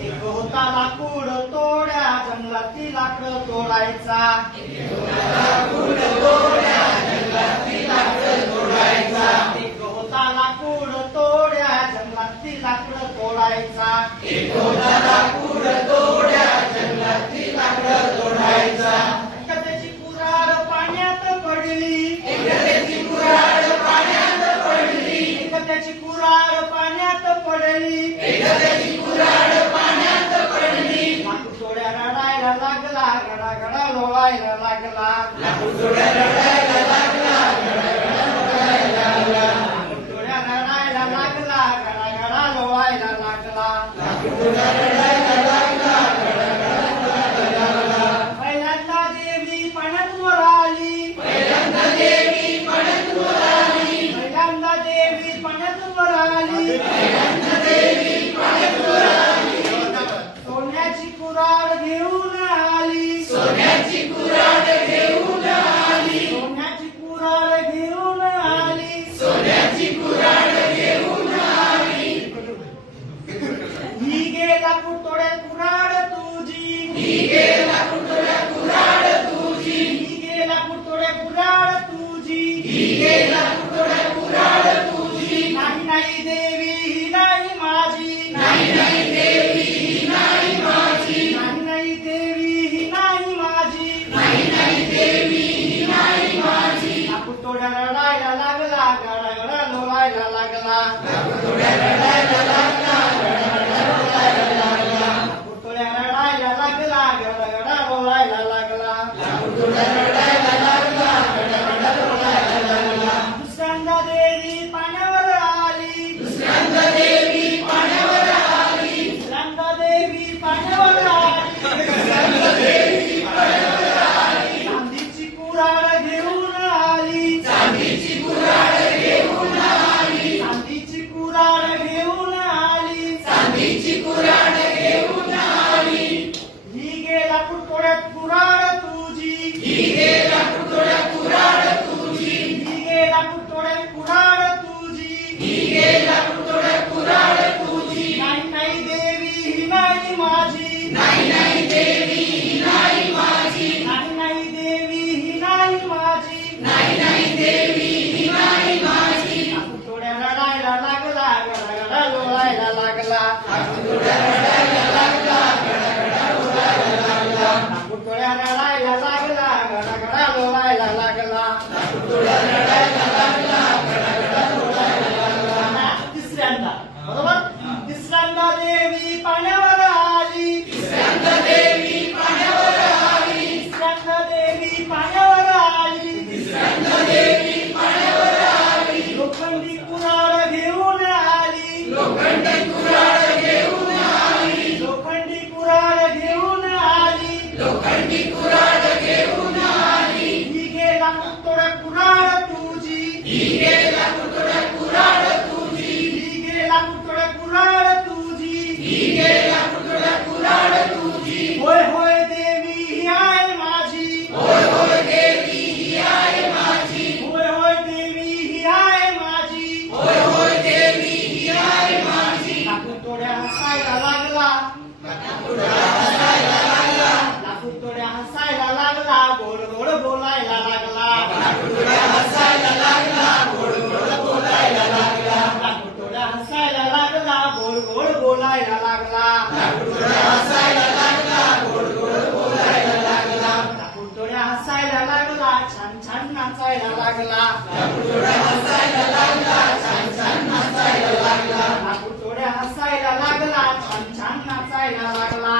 एक होता लाकूड तोड्या जंगलातील लाकड तोडायचा. एक होता लाकूड तोड्या जंगलातील लाकड तोडायचा. एक होता लाकूड तोड्या जंगलातील लाकड तोडायचा. एक होता लाकूड तोड्या जंगलातील लाकड तोडायचा. त्याची कुऱ्हाड पाण्यात पडली. त्याची कुऱ्हाड पाण्यात पडली. त्याची कुऱ्हाड पाण्यात पडली. त्याची कुऱ्हाड पाण्यात पडली. लाकूड तोड्या रडायला लागला. गडा गडा लोळायला लागला. लाकूड तोड्या रडायला लागला. गडा गडा लोळायला लागला. लाकूड तोड्या रडायला लागला. गडा गडा लोळायला लागला. लाकूड तोड्या रडायला लागला. गडा गडा लोळायला लागला. पहिल्यांदा देवी पाण्यात आली. पहिल्यांदा देवी पाण्यात आली. पहिल्यांदा देवी पाण्यात आली. पहिल्यांदा देवी पाण्यात आली. सोन्याची कुऱ्हाड घेऊन आली. सोन्याची कुऱ्हाड घेऊन आली. सोन्याची कुऱ्हाड घेऊन आली. सोन्याची कुऱ्हाड घेऊन आली. ही गेला कुतोड्या कुऱ्हाड तुझी. ही गेला कुतोड्या कुऱ्हाड तुझी. ही गेला कुतोड्या कुऱ्हाड तुझी. ही गेला कुतोड्या कुऱ्हाड तुझी. नाही नाही देवी ही नाही माझी. नाही नाही देवी ही नाही माझी. नाही नाही देवी ही नाही माझी. नाही नाही देवी ही नाही माझी. कुतोड्या रडायला लागला. गडा गडा लोळायला लागला. कुतोड्या रडायला लागला. गडा गडा लोळायला लागला. कुतोड्या रडायला लागला. गडा गडा लोळायला लागला. कुतोड्या रडायला लागला. गडा गडा लोळायला लागला. दुसऱ्यांदा देवी पाण्यावर आली. दुसऱ्यांदा देवी पाण्यावर आली. दुसऱ्यांदा देवी पाण्यावर आली. दुसऱ्यांदा देवी पाण्यावर आली. चांदीची कुऱ्हाड घेऊन आली. चांदीची कुऱ्हाड घेऊन आली. चांदीची कुऱ्हाड घेऊन आली. चांदीची कुऱ्हाड घेऊन आली. ही गेला कुतोड्यात कुऱ्हाड तुझी. ही गेला कुतोड्यात कुऱ्हाड तुझी. ही गेला कुतोड्यात कुऱ्हाड तुझी. ही गेला कुतोड्यात कुऱ्हाड तुझी. नाही नाही देवी ही नाही माझी. नाही नाही देवी ही नाही माझी. नाही नाही देवी ही नाही माझी. नाही नाही देवी ही नाही माझी. कुतोड्या रडायला लागला. गडा गडा लोळायला लागला. कुतोड्या रडायला लागला. गडा गडा लोळायला लागला. कुतोड्या रडायला लागला. गडा गडा लोळायला लागला. कुतोड्या रडायला लागला. गडा गडा लोळायला लागला. तिसऱ्यांदा बरोबर. तिसऱ्यांदा देवी पाण्यावर आली. तिसऱ्यांदा देवी पाण्यावर आली. तिसऱ्यांदा देवी पाण्यावर आली. तिसऱ्यांदा देवी पाण्यावर आली. लोखंडी कुऱ्हाड घेऊन आली. लोखंडी कुऱ्हाड घेऊन आली. लोखंडी कुऱ्हाड घेऊन आली. लोखंडी कुऱ्हाड घेऊन आली. ही गेला कुतोड्या कुऱ्हाड तुझी. ही गेला कुतोड्या कुऱ्हाड तुझी. ही गेला कुतोड्या कुऱ्हाड तुझी. ही गेला कुतोड्या कुऱ्हाड तुझी. होय होय देवी ही आहे माझी. होय होय देवी ही आहे माझी. होय होय देवी ही आहे माझी. होय होय देवी ही आहे माझी. कुतोड्या हसायला लागला. कुतोड्या हसायला लागला. कुतोड्या हसायला लागला. गोड गोड बोलायला लागला. कुतोड्या हसायला लागला. गोड गोड बोलायला लागला. कुतोड्या हसायला लागला. गोड गोड बोलायला लागला. कुतोड्या हसायला लागला. गोड गोड बोलायला लागला. कुतोड्या हसायला लागला. छान छान नाचायला लागला. कुतोड्या हसायला लागला. छान छान नाचायला लागला. कुतोड्या हसायला लागला. छान छान नाचायला लागला.